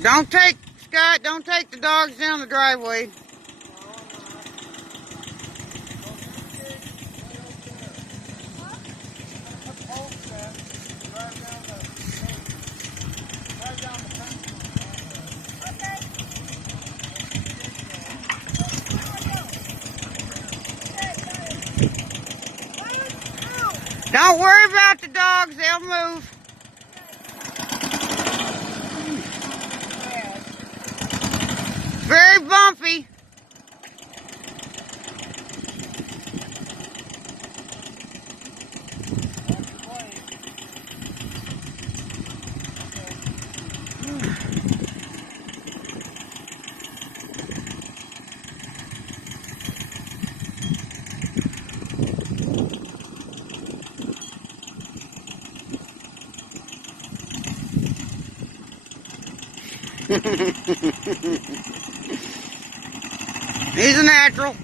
Scott, don't take the dogs down the driveway. Don't worry about the dogs, they'll move. Very bumpy. He's a natural.